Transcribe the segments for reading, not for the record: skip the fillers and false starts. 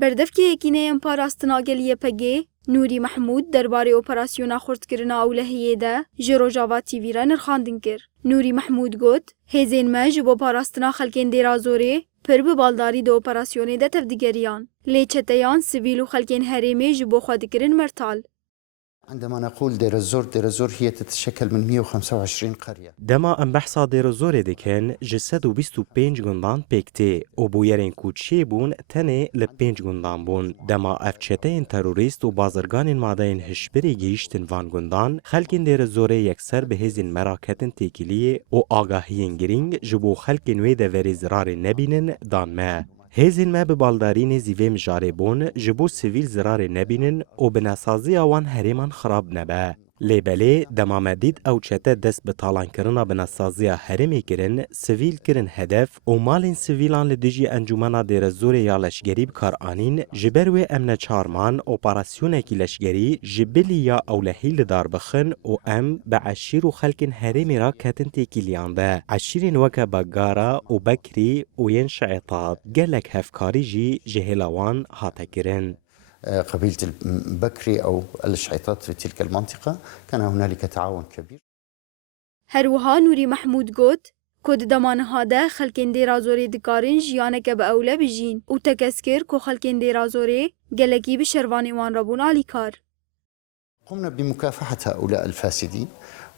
بردفکی یکینه پاراستنا گلیه پگه نوری محمود درباره اپراسیونا خردکرنا اولهیه ده جروجاوا تیوی را نرخاندن کر. نوری محمود گوت هزین ما جبو پاراستنا خلکین دیرازوره پر به بالداری دو اپراسیونه ده تفدیگریان. لیچتیان سیویل و خلکین هریمه جبو خودکرن مرتال. عندما نقول دير الزور هي تتشكل من 125 قرية. دما ام بحثا دير الزور دكن جسد و 25 گندان پکتی و بویرین کوچی بون تنه ل 5 گندان بون. دما افچتین تروریست و بازرگان مادین هشبری گیشتن وان گندان خلکین دير الزور یکسر به هزین مراکتن تیکیلی و آگاهین گرینگ جبو خلکین وی ده وری زرار نبینن دان ما. هزین ما به بالدارین زیوه مجاره بون جبو سیویل زرار نبینن و بناسازی آوان هریمان خراب نبه. لیبلی دمامدید او چته دست به تالان کرنا بناسازی هرمی کرن، سیویل کرن هدف و مالین سیویلان لدیجی انجمنا دیر زور یا لشگری بکار آنین جبروی امن چارمان اپراسیون کی لشگری جبلی یا اولهی لدار بخن و ام به عشیر و خلکن هرمی را کتن تیکیلیانده. عشیرین وکا بگارا و بکری و ین شعطات گلک هفکاری جی جهلاوان هاتا کرن. قبيلة البكري أو الشعيطات في تلك المنطقة كان هنالك تعاون كبير. هروها نوری محمود گوت کد دمانها ده خلکین دیرازوری دکارن جیانک به اوله بجین و تکسکر که خلکین دیرازوری گلگی به شروانی وان ربون آلی کار. قمنا بمكافحة هؤلاء الفاسدين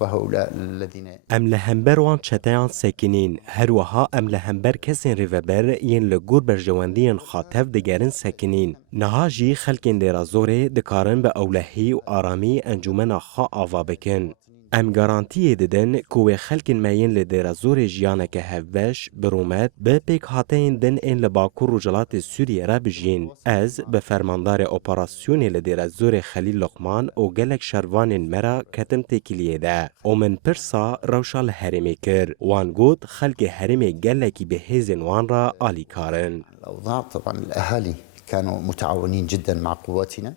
وهؤلاء الذين ام لهمبر وان چتیان سکنین هروها ام لهمبر کسین ریوبر ین لگور برجواندین خاطف دگرن سکنین نها جی خلکین دیرازوری دکارن به اولهی و آرامی انجمن خا آوا بکن. ام گارانتی ددن کوه خلکین ماین لدیرازور جیانک هفبش برومت به پیک هاتین دن این لباکور رجالات سوریه را بجین. از به فرماندار اپراسیون لدیرازور خلیل لقمان و گلک شروان مرا کتم تکیلیه ده. او من پرسا روشال هرمی کر. وان گود خلک هرمی گلکی به هزین وان را آلی کارن. الأوضاع طبعا الأهالي كانوا متعاونين جدا مع قواتنا.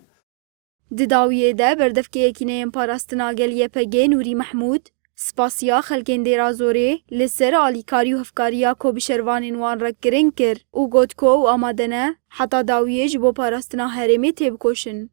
دداویه ده بردفکی یکینه پاراستنا گلیه پگه نوری محمود سپاسیا خلکین دیرازوره لسر آلیکاری و هفکاریا کو بشروانین وان را کرن کر و گوت کو و آمادنه حتی داویه جبو پاراستنا هرمی تیب کوشن.